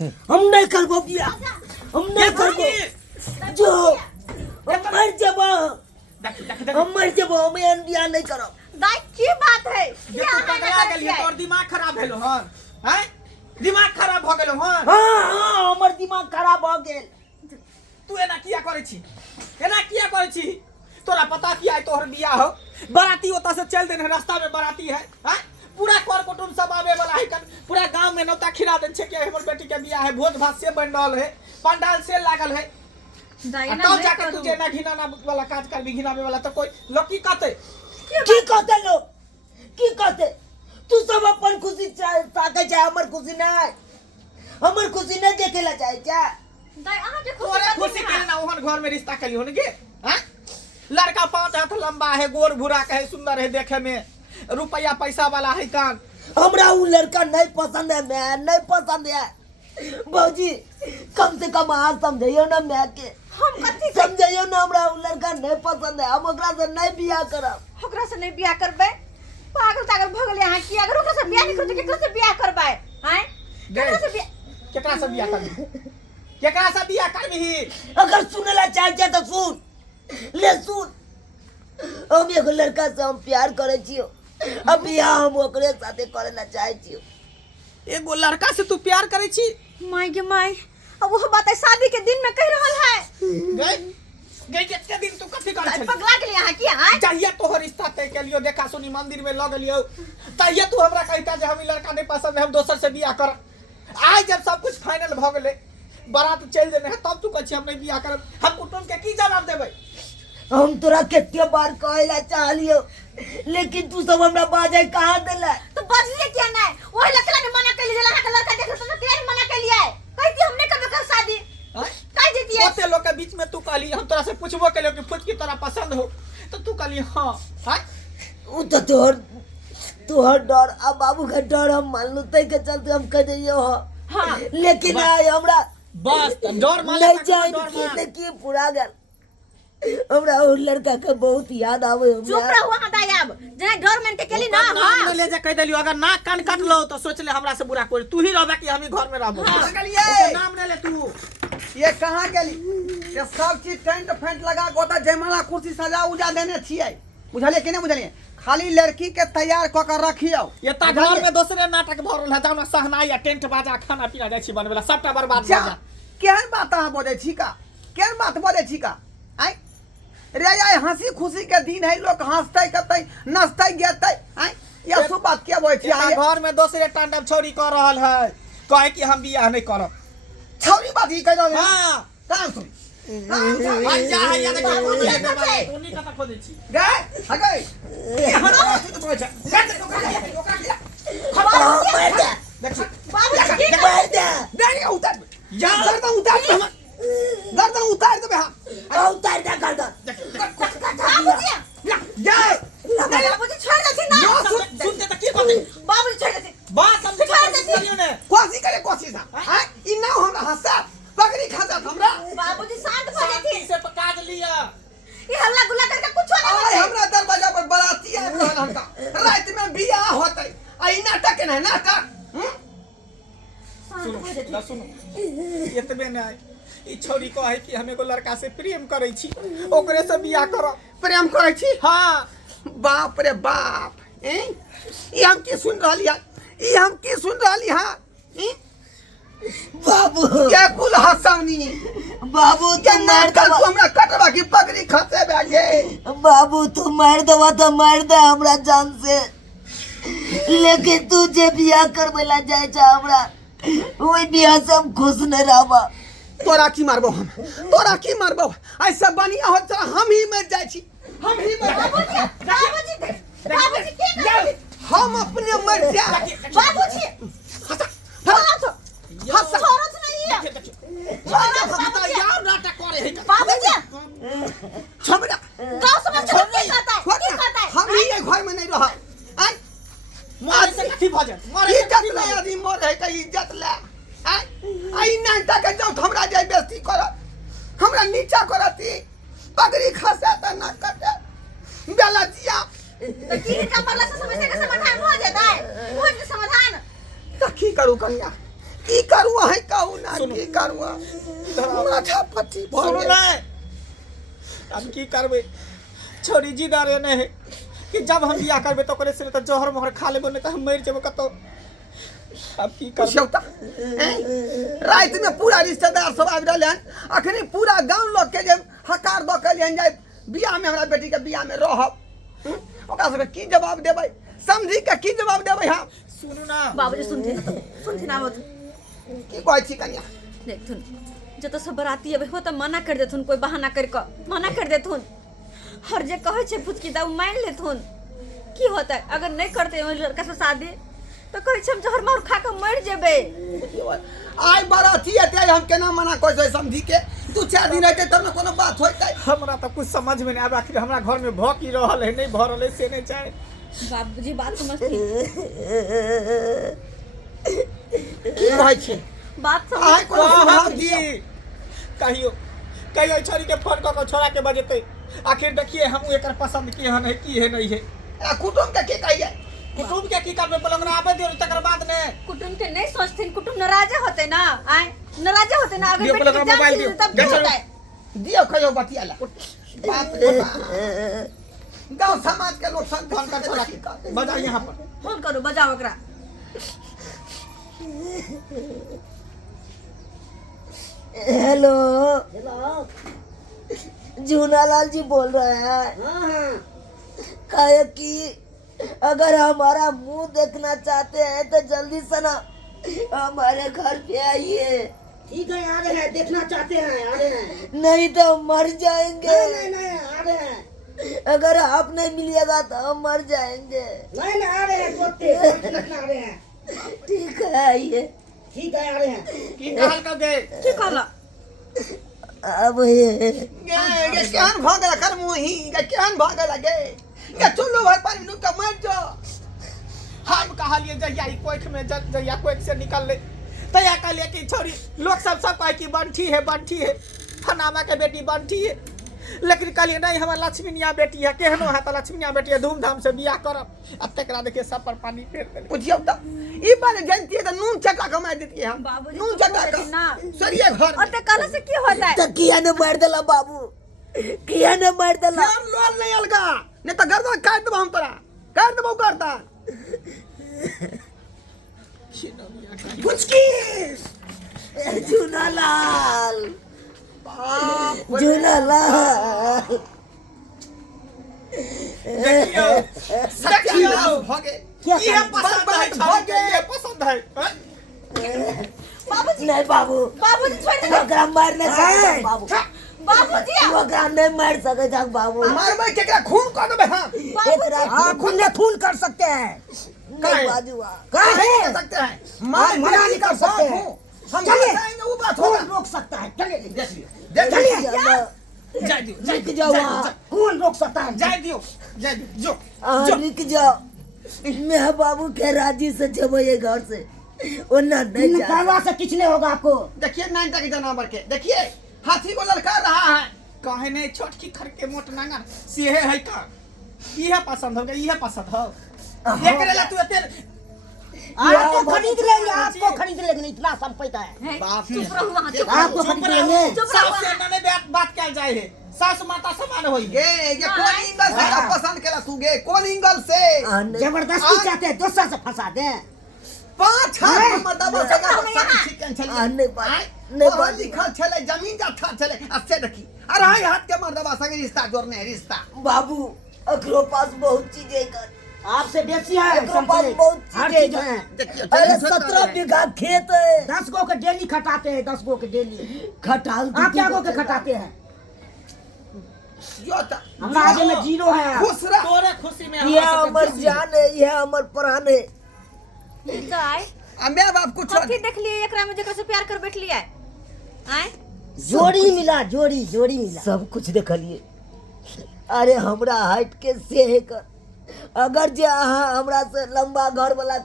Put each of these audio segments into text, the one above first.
हम नहीं करबो बिया, हम नहीं करबो। जो हम मर जबो, हम मर जबो, हम एहन बिया नहीं करब। दाई की बात है? ये तू पगला गेलिए, तोर दिमाग खराब भेलो हन, हैं? दिमाग खराब भ गेलो हन। हाँ हमर दिमाग खराब हो गेल। तू एना किया करे छी? एना किया करे छी? तोरा पता किया है तोहर बियाह हो? बाराती ओता से चल देने रास्ता में बाराती है, हैं? पूरा कर कुटुंब सब आवे वाला है, पूरा गांव में नौता खिला देन छे कि हमर बेटी के बियाह है, भोज भात से बन रहल है, पंडाल से लागल है। दाई ना तब नहीं जाके करू। तुझे ना घिनाना वाला काज कर भी घिनावे वाला तो कोई लोग की कहते? की कहते लोग? की कहते? तू सब अपन खुशी ताके चाहे, हमर खुशी नहीं, हमर खुशी नहीं देखेला चाहे क्या? दाई अहाँ के तोरे खुशी के ना ओहन घर में रिश्ता कली होने के, हैं? लड़का 5 हाथ लंबा है, गोर भूरा के है, सुंदर है देखे में, रुपया पैसा वाला है कान। हमरा वो लड़का नहीं पसंद है, मैं नहीं पसंद है। बाबूजी कम से कम आप समझियो ना, मैं के हम कथी समझियो ना, हमरा वो लड़का नहीं पसंद है, हम ओकरा से नहीं बियाह करब। ओकरा से नहीं बियाह करबै? पागल तागल भ गेलै अहाँ की? अगर ओकरा से बियाह नहीं करते केकरा से बियाह करबै? हैं? केकरा से बियाह? केकरा से बियाह करबी? केकरा से बियाह करबी? अगर सुनेला चाहे तो सुन ले, सुन। हम एगो लड़का से हम प्यार करे छियो, अब बियाह हम ओकरे साथे करेला चाहे छियो। एगो लड़का से तू प्यार करे छी? माय गे माय, अब वो बात है शादी के दिन में कह रहल है। गई गई कितने दिन तू कथी करे छी? पगला गेली अहाँ की? हैं? चाहिए तोहर रिश्ता तय के लियो, देखा सुनी मंदिर में लग लियो, तहिए तू हमरा कहता जे हम ई लड़का नहीं पसंद है, हम दोसर से बियाह कर। आज जब सब कुछ फाइनल भ गेले, बारात चल देने है, तब तू कह छी हम नहीं बियाह करब। हम कुटुंब के की जवाब देबै? हम तोरा कितने बार कहला चाहलियो, लेकिन तू सब हमरा बाजे कहाँ देला? तो बजलिए क्या नहीं? वही लड़का ने मना कर लिया, लड़का देख तो तेरे मना कर लिया है। कहती हम नहीं करबे कर शादी। कह देती है। ओते लोग के बीच में तू कहली, हम तोरा से पूछबो केलियो कि फुच की तोरा पसंद हो, तो तू कहली हां। हैं? उ तो तोहर डर, अब बाबू का डर हम मान लो, तै के चलते हम कह दियो। हाँ। लेकिन आज हमरा बस डर माले नहीं तक जाए डर कि मान। लेकिन पूरा गल हमरा वो लड़का के बहुत याद आवे। चुप रहो वहां दाई, अब जे गवर्नमेंट के केली ना। नाम में ले जा कह देलियो, अगर नाक कान काट लो तो सोच ले हमरा से बुरा कोई, तू ही रहबे कि हम ही घर में रहबो। ओके नाम ले ले तू। ये कहाँ गेली? ये सब चीज टेंट फेंट लगा के ओता जयमाला कुर्सी सजा उजा देने छियै, बुझलिए कि नहीं बुझलिए? खाली लड़की के तैयार क के रखियो। ये ता घर में दूसरे नाटक भ रहल है, जाना सहनाई या टेंट बाजा खाना पीना जाय छी बनवेला, सबटा बर्बाद भ जा जा। केहन बात अहाँ बोले छी का? केहन बात बोले छी का? आय रे आय हंसी खुशी के दिन है, लोग हंसते कतै नचते गेतै। आय ये सब बात क्या बोले छी? ये घर में दूसरे टांडव छोरी कर रहल है, कहे कि हम बियाह नहीं करब। छौरी बात ही कह रहे हैं। हां कहां सुन? भाई जा है या देखो बोल ये तो उन्हीं का खोदे छी। गए हगे ये हनो बात तो बोले छ। मार दे, बाबू की मार दे, नहीं उतार या गर्दन उतार दे, हम गर्दन उतार दे हम उतार दे गर्दन। बाबूजी जा बाबूजी छोड़ दे ना। सुनते त की कहते? बाबूजी छोड़ दे। बात समझे करियो ने। कोसी करे कोसी सा। हां इ ना हमरा हंसा पगड़ी खाता हमरा। बाबूजी शांत हो जाती। शांति से काज लिया। ये हल्ला गुल्ला करके कुछ नहीं और होता। हमरा दरवाजा पर बराती आबि रहल हमका, रात में बियाह होतै, आई नाटक नहीं नाटक। शांत हो जाती। ना सुनो, एतबे नहीं, ई छोरी कहे कि हम एगो लड़का से प्रेम करे छी, ओकरे से बियाह करब। प्रेम करे छी? हां बाप रे बाप, ई हम की सुन रहली है? ई हम की सुन रहली हां? बाबू के कुल हसावनी बाबू के तू मार नाटक दवा, हमरा कटवा की पगड़ी खसे बैठे। बाबू तू मार दवा तो मार दे हमरा जान से, लेकिन तू जे बियाह करबेला जाए छ हमरा, ओई बियाह से हम खुश नहीं रहबा। तोरा की मारबो हम? तोरा की मारबो? ऐसा बनिया हो तो हम ही मर जाय छी, हम ही मर बाबूजी बाबूजी की कर? हम अपने मर जा। बाबूजी हंसा हंसा औरत नहीं है। तो यार नाटक करे है। बाबूजी छोड़ा गांव समझ छोड़ के खाता है। की खाता है? हम ही ये घर में नहीं रह। आई मारे से कथी भ जाए? मारे से इज्जत ले आदमी मर है त इज्जत ले। आई नाटक के जाऊ हमरा जाय बेइज्जती कर, हमरा नीचा करती, पगड़ी खसा त ना कटे बेलतिया। तो की का परला से समस्या का समाधान हो जाता है? हो जाता समाधान। तो की करूं कन्या? की करू है कहू ना सुनू। की करू माथा पट्टी सुनू भर ना अब की करबे छोरी जी दारे नहीं है कि जब हम बियाह करबे तो करे से तो जहर मोहर खा लेबो नहीं तो हम मर जेबो कतो अब की करबे कुछौता रात में पूरा रिश्तेदार सब आबि रहले हन अखनी पूरा गांव लोग के जे हकार द के लेन जाय बियाह में हमरा बेटी के बियाह में रहब ओकरा सबके की जवाब देबै समझी के की जवाब देबै हम सुनू ना बाबूजी सुनथिन ना मत की कहै छी कन्या देखथुन जत सब बराती अबे हो त मना कर देथुन कोई बहाना कर के मना कर देथुन हर जे कहै छै फुचकी दा मान लेथुन की होता है अगर नहीं करते ओइ लड़का से शादी तो कहै छै हम जहर मार खा के मर जेबे आइ बराती एते हम केना मना कहै छै समझी के दू चार दिन रहते तब न कोनो बात होइतै हमरा तो कुछ समझ में नहीं आबे आखिर हमरा घर में भ की रहल है नहीं भ रहल है से नहीं चाहे बाबूजी बात समझती की कहै छी बात आइ समझ कोनो सुधार जी दियौ कहियो कहियो ई छोरी के फोन क के छोरा के बजेते आखिर देखिए हम एकर पसंद की है की है नहीं है आ कुटुम के की कहिए कुटुम के की करबे पलंगरा आबे दियो तकर बाद ने कुटुम के नहीं सोचथिन कुटुम नाराज होते ना आए नाराज होते ना दियो अगर बेटी पलंगरा के जान मोबाइल छी दियो। तब जा क्या चलो। होता है दियो कहियो बतियाला बाप रे बाप। गांव समाज के लोग सब फोन कर छोरा के बजा यहां पर फोन करो बजाओ ओकरा हेलो जूनालाल जी बोल रहे हैं कहे कि अगर हमारा मुंह देखना चाहते हैं तो जल्दी से ना हमारे घर पे आइए। ठीक है आ रहे हैं देखना चाहते हैं आ रहे हैं नहीं तो मर जाएंगे। नहीं आ रहे हैं अगर आप नहीं मिलिएगा तो हम मर जाएंगे। नहीं आ रहे हैं देखना आ रहे हैं ठीक है आइए। ठीक है आ रहे हैं की कहल का गे की कहला अब ये ये केहन भागल कर मुही ये केहन भागल गे ये चुल्लू भाई पर नु का मर जो हम कहलिए जहिया ई कोख में जहिया कोख से निकल ले तया कहलिए कि छोरी लोग सब कहे कि बंठी है फनामा के बेटी बंठी है लेकिन कहलिए नहीं हमर लक्ष्मीनिया बेटी है केहनो है तो लक्ष्मीनिया बेटी है धूमधाम से बियाह करब अब तकरा देखिए सब पर पानी फेर देले पूछियो त ई बारे जानती है तो नून चक्का कमा देती है हम बाबूजी नून तो चक्का बोले ना। का सरिये घर और ते कहला से की होता है तो किया न मार देला बाबू किया न मार देला। यार लोल नहीं अलगा नहीं तो गर्दन काट देबो हम तोरा काट देबो गर्दन पुचकी जूनालाल बाप जूनालाल देखियो सच्चा भागे ये पसंद है भागे ये पसंद है हाँ? बाबूजी नहीं बाबू बाबूजी छोड़ दे ओकरा मार नहीं सके बाबू बाबूजी ओकरा नहीं मार सके जा बाबू मारबै केकरा खून कर देबै हम एकरा हाँ खून खून कर सकते हैं नहीं बाजूआ काहे कर सकते हैं मार मना नहीं कर सकते हैं। हम चलिए। बताएंगे वो बात खून होगा रोक सकता है चलिए देख लियो चलिए जाए दियो रुक जाओ वहाँ। खून रोक सकता है जाए दियो जो रुक जाओ मैं बाबू के राजी से जब ये घर से ओना नहीं जा करवा से कुछ नहीं होगा आपको देखिए 9 तक जानवर के देखिए हाथी को ललकार रहा है कहे नहीं छोटकी खर के मोट नांगर सेहे है का इहे पसंद हो गया इहे पसंद हो ये करेला तू एते आपको खरीद लेंगे आपको खरीद लेंगे इतना सब पैसा है बाप चुप रहो वहाँ चुप आपको रहो खरीद लेंगे चुप सास रहो से मने बात क्या जाए है सास माता समान होई ये कौन एंगल से का पसंद केला तू गे कौन एंगल से जबरदस्ती चाहते हैं दूसरा से फंसा दे 5 हाथ मर्दबा से का सब चिकन छले नहीं बात नहीं पढ़ल लिखल छले जमीन जाथा छले अच्छे देखी अढ़ाई हाथ के मर्दबा संगे रिश्ता जोड़ने है रिश्ता बाबू अकरो पास बहुत चीजें कर आपसे बेची है अकरो पास बहुत हर चीजें चीज है देखिए अरे 17 बीघा खेत है 10 गो के डेली खटाते हैं 10 गो के डेली खटाल आप क्या गो के खटाते हैं जो ता हमरा आगे में जीरो है खुश रह तोरे खुशी में ये अमर जान है ये अमर प्राण है। ई तो आए मैं बाप कुछ कथी देख लिए एकरा में जेकरा से प्यार कर बैठ लिया आए जोड़ी मिला जोड़ी मिला सब कुछ देखलिए। अरे हमरा हाइट के से है कर अगर जे अहाँ हमरा से लंबा घर वाला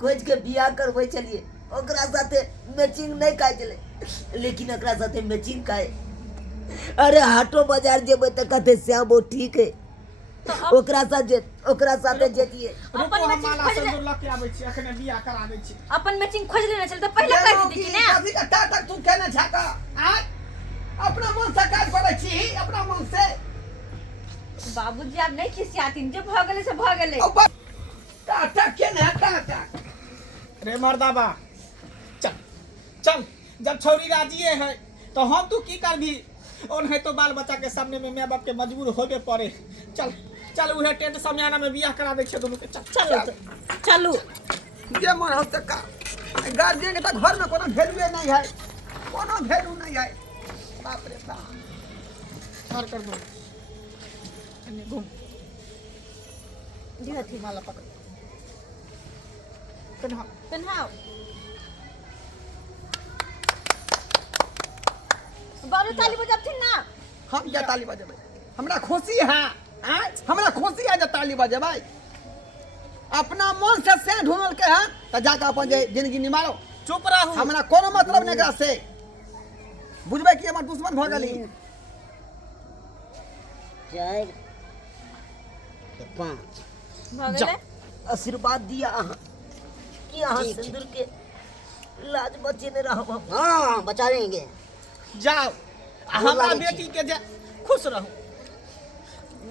खोज के बियाह करबै चलिए ओकरा साथे मैचिंग नहीं काय चले लेकिन ओकरा साथे मैचिंग काय। अरे हाटो बाजार जेबै त कहते श्याम वो ठीक है ओकरा साथे जेतिए। रुको हम माला सिंदूर लऽ के आबै छी अखने बियाह करा दै छी। अपन मैचिंग खोज लेना चल तो पहले कर दी कि ना। कथी का तक तू कहना छाका आ अपना मन से काज करै छी अपना मन से। बाबूजी आप नहीं खिसियातीन जो भ गेले से भ गेले। टाटा के ना टाटा रे मर्दाबा चल चल जब छौरी राजी है तो हम तू की करबी ओन है तो बाल बच्चा के सामने में माँ बाप के मजबूर होबे पड़े। चल चल उहे टेंट समियाना में बियाह करा दै छै दोनों के। चल चलो चलो जे मन हो से का गार्जियन के तो घर में कोनो वैल्यू नहीं है कोनो वैल्यू नहीं है। बाप रे बाप मार कर दो घूम दिया थी माला पकड़ कन्हा पहनाओ। बाबू ताली बजाबथिन ना। हम क्या ताली बजेबै हमरा खुशी है हमरा खुशी है जे ताली बजेबै। अपना मन से ढूंढल के है त जाके अपन जे जिंदगी निमारो। चुप रहू हमरा कोनो मतलब नहीं एकरा से बुझबै कि हमर दुश्मन भ गेली। 4 5 भ गेले। आशीर्वाद दिया अहाँ कि अहाँ ठीक छै। सिंदूर के लाज बचेने रहब। हाँ बचा लेंगे। जाओ हमरा बेटी के जे खुश रहू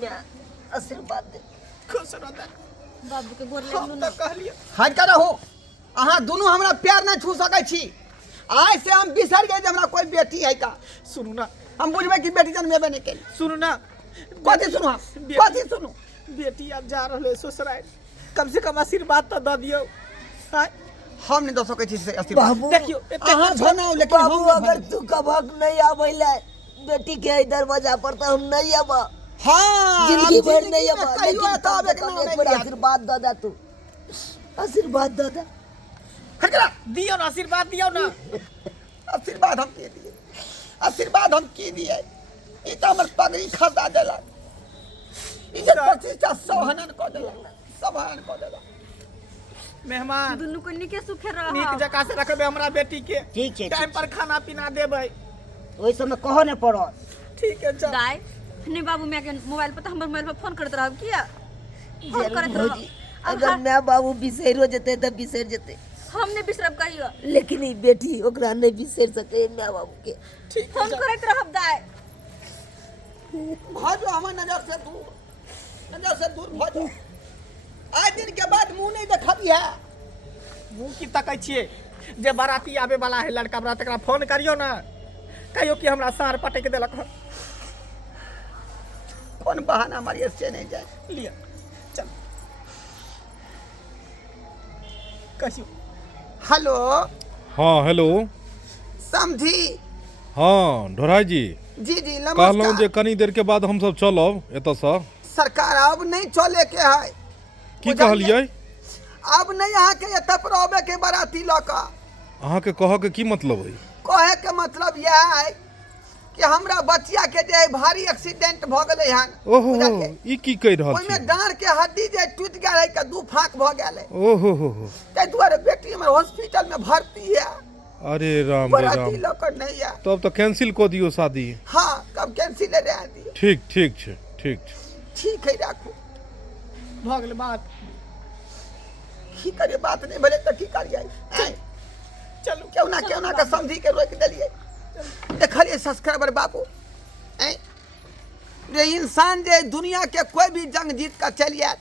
मैं आशीर्वाद दे। खुश रह दे। बाबू के गोर हम ले तो कहलिए हट कर रहो अहाँ दुनू हमरा प्यार नहीं छू सकै छी। आज से हम बिसर गए जे हमरा कोई बेटी है का। सुनू ना हम बुझबै कि बेटी जन्मेबे नहीं केली। सुनू ना कथी सुनू हम कथी सुनू बेटी अब जा रहले ससुराल कम से कम आशीर्वाद तो द दियो। हाय हम नहीं दे सकै छी से आशीर्वाद। बाबू देखियो एते अहाँ बनाओ लेकिन बाबू हम अगर तू कभक नहीं आबैले बेटी के दरवाजा पर तो हम नहीं आबा। हाँ जिंदगी भर नहीं में आबा। कहियो लेकिन तो आबे के कम नाम से कम नहीं एक बार लिया। आशीर्वाद दे दे तू। आशीर्वाद दे दे। हट कर दियो ना आशीर्वाद दियो ना। आशीर्वाद हम के दिए आशीर्वाद हम की दिए ई तो हमर पगड़ी खसा देलक इज्जत प्रतिष्ठा सब हनन क देलक सब हनन क देलक। मेहमान दुनू को निके सुखे नीक रह। जगह से रखबे हमरा बेटी के। ठीक है, टाइम ठीक पर खाना पीना देबै। ओइ समय कहो नहीं पड़ो। ठीक है चल दाई नहीं बाबू मैं के मोबाइल पर तो हमर मोबाइल पर फोन करत रहब किया फोन जरूर करत रह। भौजी अगर मैं बाबू बिसैरो जेते तो बिसर जेते हम नहीं बिसरब कहियो। लेकिन ई बेटी ओकरा नहीं बिसर सके मैं बाबू के। ठीक फोन है करत रहब दाई। भाजो हमर नजर से दूर भाजो। आज दिन के बाद मुंह नहीं देखबिए। मुंह की तकै छियै जे बाराती आवे वाला है लड़का बरात एकरा फोन करियो ना कहियो कि हमरा सार पटक देलक हन। कौन बहाना मारिए से नहीं जाए। लिया चल कहियो हेलो हाँ हेलो समझी हाँ ढोराई जी जी जी कहलहुँ जे नमस्कार। कनी देर के बाद हम सब चलब एतऽसँ। सरकार अब नहीं चले के है। की कहलियै अब नहीं यहाँ के एतऽ पर आबे के बाराती लौका। अहाँके कहऽ के की मतलब है? कहे के मतलब यह है कि हमरा बच्चिया के जे भारी एक्सीडेंट भ गेलै हन। ओहो बुझलियै? ई की कहि रहल ओइमे छी? डाँड़ के हड्डी जे टूट गेल है के 2 फाँक भ गेल है। ओहो हो ताहि दुआरे बेटी हमर हॉस्पिटल में भर्ती है। अरे राम रे बाराती राम लौकर नहीं है। तब तो कैंसिल कऽ दियौ शादी। हाँ कब कैंसिल रह दियो। ठीक ठीक छै ठीक छै। ठीक है राखू। भ गेल बात। की करिए बात नहीं भले तो की करिए। चलू क्यों ना के समझी के रोक दिलिए। देखलिए सब्सक्राइबर बाबू रे इंसान जे दुनिया के कोई भी जंग जीत कर चलिए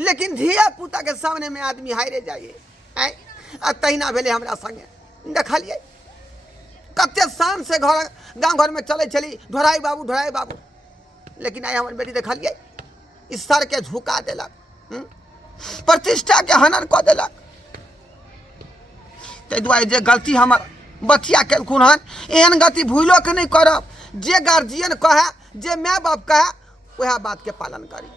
लेकिन धिया पुता के सामने में आदमी हारे जाइए। आ तहिना भेले हमरा संगे देखलिए कते शान से घर गांव घर में चले चली ढोराई बाबू लेकिन आई हमर बेटी देखलिए इस सर के झुका देलक प्रतिष्ठा के हनन कऽ देलक। ताहि दुआरे जे गलती हमर बचिया केलखुन हन एहन गलती भूलो के नहीं करब। जे गार्जियन कहे जे माय बाप कहे वह बात के पालन करी।